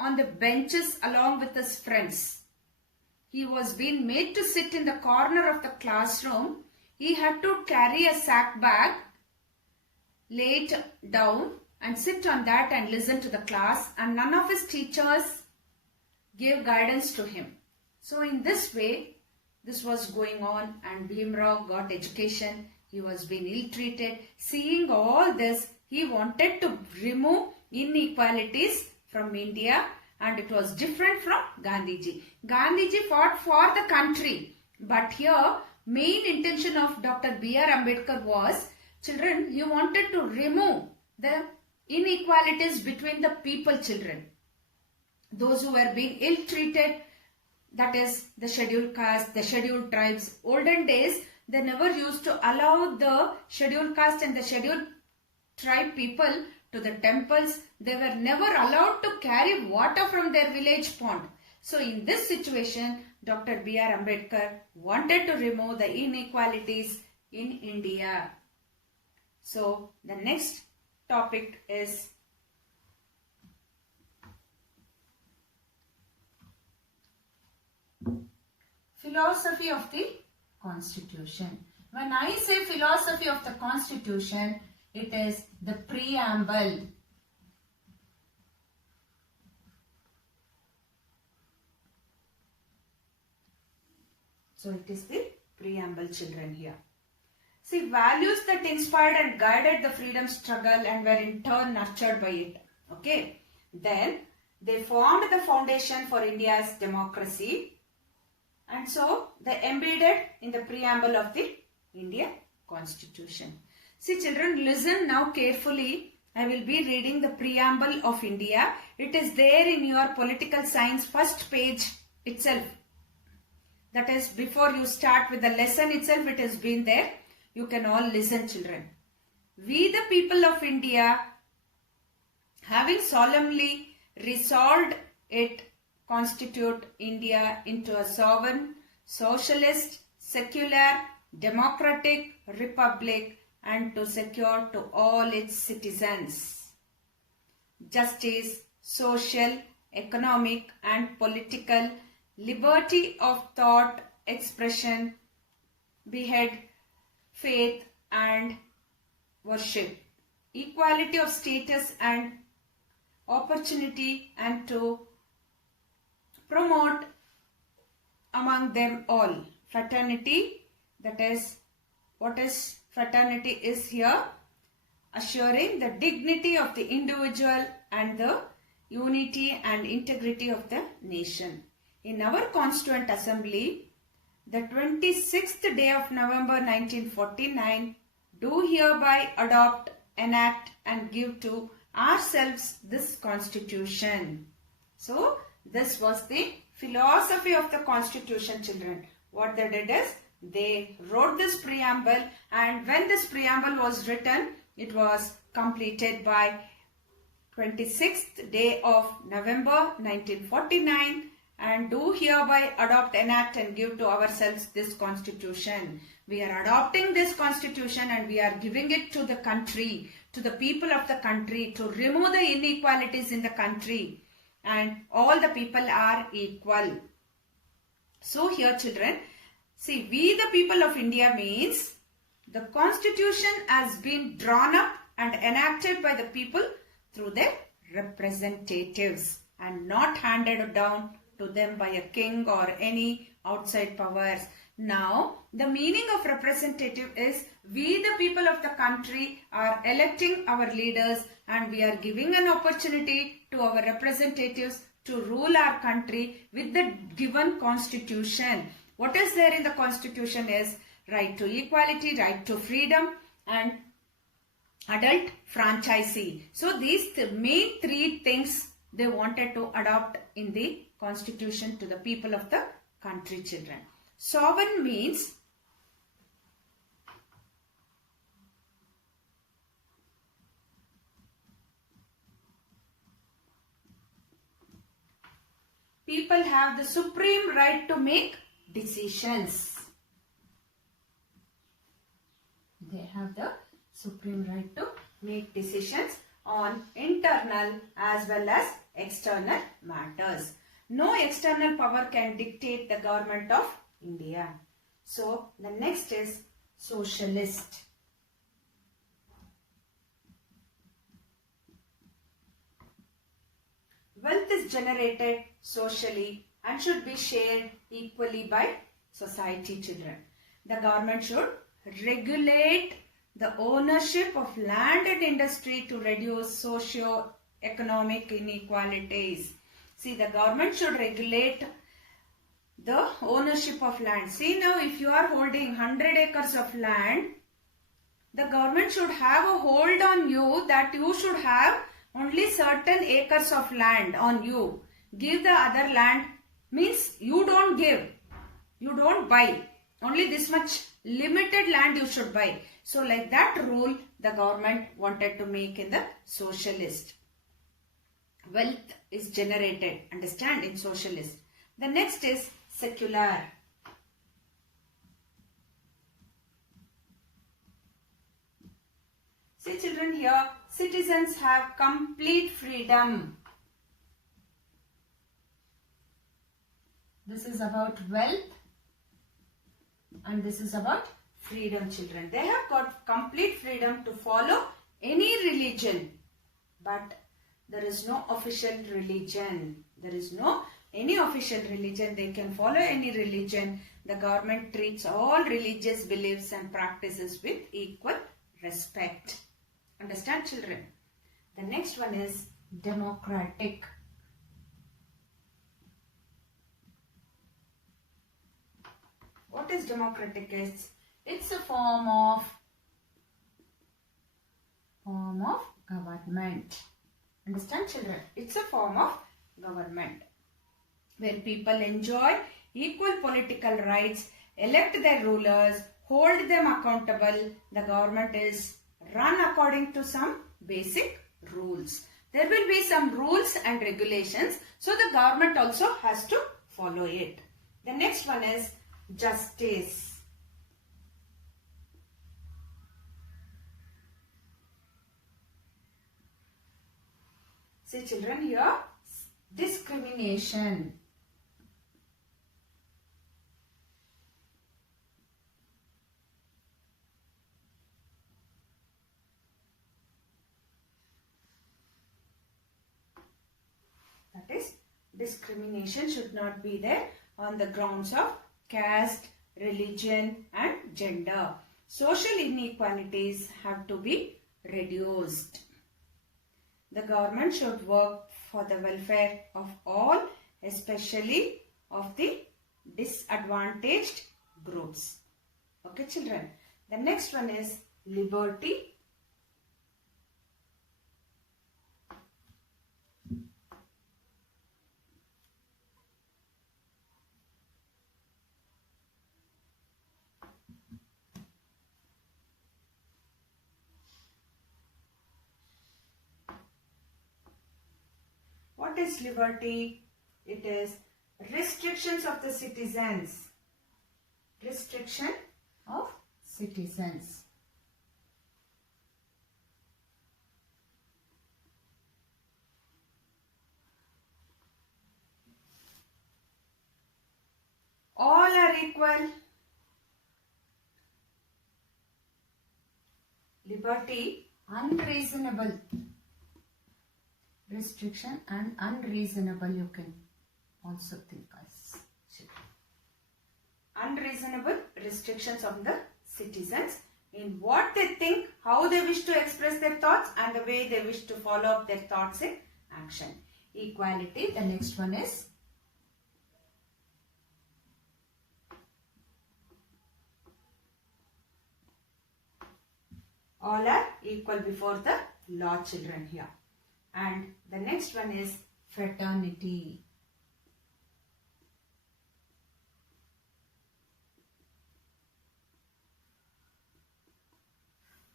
on the benches along with his friends. He was being made to sit in the corner of the classroom. He had to carry a sack bag, lay it down and sit on that and listen to the class, and none of his teachers gave guidance to him. So in this way, this was going on, and Bhim Rao got education. He was being ill-treated. Seeing all this, he wanted to remove inequalities from India, and it was different from Gandhiji. Gandhiji fought for the country, but here main intention of Dr. B.R. Ambedkar was, children, he wanted to remove the inequalities between the people, children. Those who were being ill-treated, that is the scheduled caste, the scheduled tribes. Olden days, they never used to allow the scheduled caste and the scheduled tribe people to the temples. They were never allowed to carry water from their village pond. So in this situation, Dr. B.R. Ambedkar wanted to remove the inequalities in India. So the next topic is philosophy of the Constitution. When I say philosophy of the Constitution, it is the preamble. So it is the preamble, children, here. See, values that inspired and guided the freedom struggle and were in turn nurtured by it. Okay. Then they formed the foundation for India's democracy. And so they embedded in the preamble of the India Constitution. See, children, listen now carefully. I will be reading the preamble of India. It is there in your political science first page itself. That is, before you start with the lesson itself, it has been there. You can all listen, children. We, the people of India, having solemnly resolved it, constitute India into a sovereign, socialist, secular, democratic republic, and to secure to all its citizens justice, social, economic, and political liberty of thought, expression, behead, faith, and worship, equality of status and opportunity, and to promote among them all fraternity. That is, what is fraternity is here? Assuring the dignity of the individual and the unity and integrity of the nation. In our Constituent Assembly, the 26th day of November 1949, do hereby adopt, enact, and give to ourselves this Constitution. So, this was the philosophy of the Constitution, children. What they did is, they wrote this preamble, and when this preamble was written, it was completed by 26th day of November 1949, and do hereby adopt, enact, and give to ourselves this Constitution. We are adopting this Constitution and we are giving it to the country, to the people of the country, to remove the inequalities in the country, and all the people are equal. So here, children, see, we the people of India means the Constitution has been drawn up and enacted by the people through their representatives and not handed down to them by a king or any outside powers. Now, the meaning of representative is we the people of the country are electing our leaders and we are giving an opportunity to our representatives to rule our country with the given Constitution. What is there in the Constitution is right to equality, right to freedom, and adult franchisee. So these main three things they wanted to adopt in the Constitution to the people of the country, children. Sovereign means people have the supreme right to make decisions. They have the supreme right to make decisions on internal as well as external matters. No external power can dictate the government of India. So the next is socialist. Wealth is generated socially and should be shared equally by society, children. The government should regulate the ownership of land and industry to reduce socio-economic inequalities. See, the government should regulate the ownership of land. See, now if you are holding 100 acres of land, the government should have a hold on you that you should have only certain acres of land on you. Give the other land means you don't give, you don't buy. Only this much limited land you should buy. So like that rule the government wanted to make in the socialist. Wealth is generated, understand, in socialist. The next is secular. See children, here citizens have complete freedom. This is about wealth and this is about freedom, children. They have got complete freedom to follow any religion, but there is no official religion. There is no any official religion. They can follow any religion. The government treats all religious beliefs and practices with equal respect. Understand, children? The next one is democratic. What is democratic? It's a form of government. Understand, children? It's a form of government where people enjoy equal political rights, elect their rulers, hold them accountable. The government is run according to some basic rules. There will be some rules and regulations, so the government also has to follow it. The next one is justice. See children, here discrimination. That is, discrimination should not be there on the grounds of caste, religion and gender. Social inequalities have to be reduced. The government should work for the welfare of all, especially of the disadvantaged groups. Okay, children. The next one is liberty. What is liberty? It is restrictions of the citizens. Restriction of citizens. All are equal. Liberty, unreasonable. Restriction and unreasonable, you can also think as unreasonable restrictions of the citizens in what they think, how they wish to express their thoughts and the way they wish to follow up their thoughts in action. Equality, the next one is all are equal before the law, children, here. And the next one is fraternity.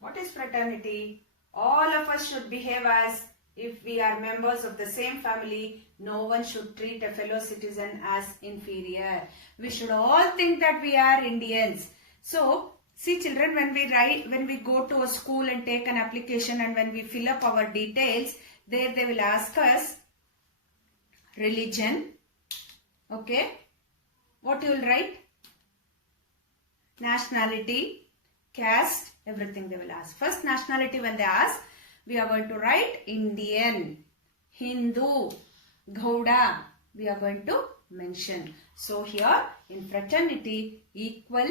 What is fraternity? All of us should behave as if we are members of the same family. No one should treat a fellow citizen as inferior. We should all think that we are Indians. So, see children, when we go to a school and take an application and when we fill up our details, there they will ask us religion. Okay. What you will write? Nationality, caste, everything they will ask. First nationality when they ask, we are going to write Indian, Hindu, Gauda. We are going to mention. So here in fraternity, equal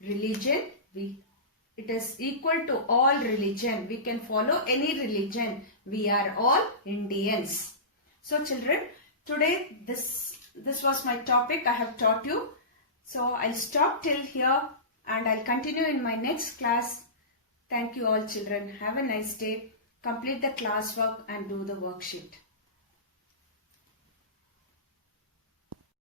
religion, it is equal to all religion. We can follow any religion. We are all Indians. So children, today this was my topic I have taught you. So I'll stop till here and I'll continue in my next class. Thank you all children. Have a nice day. Complete the classwork and do the worksheet.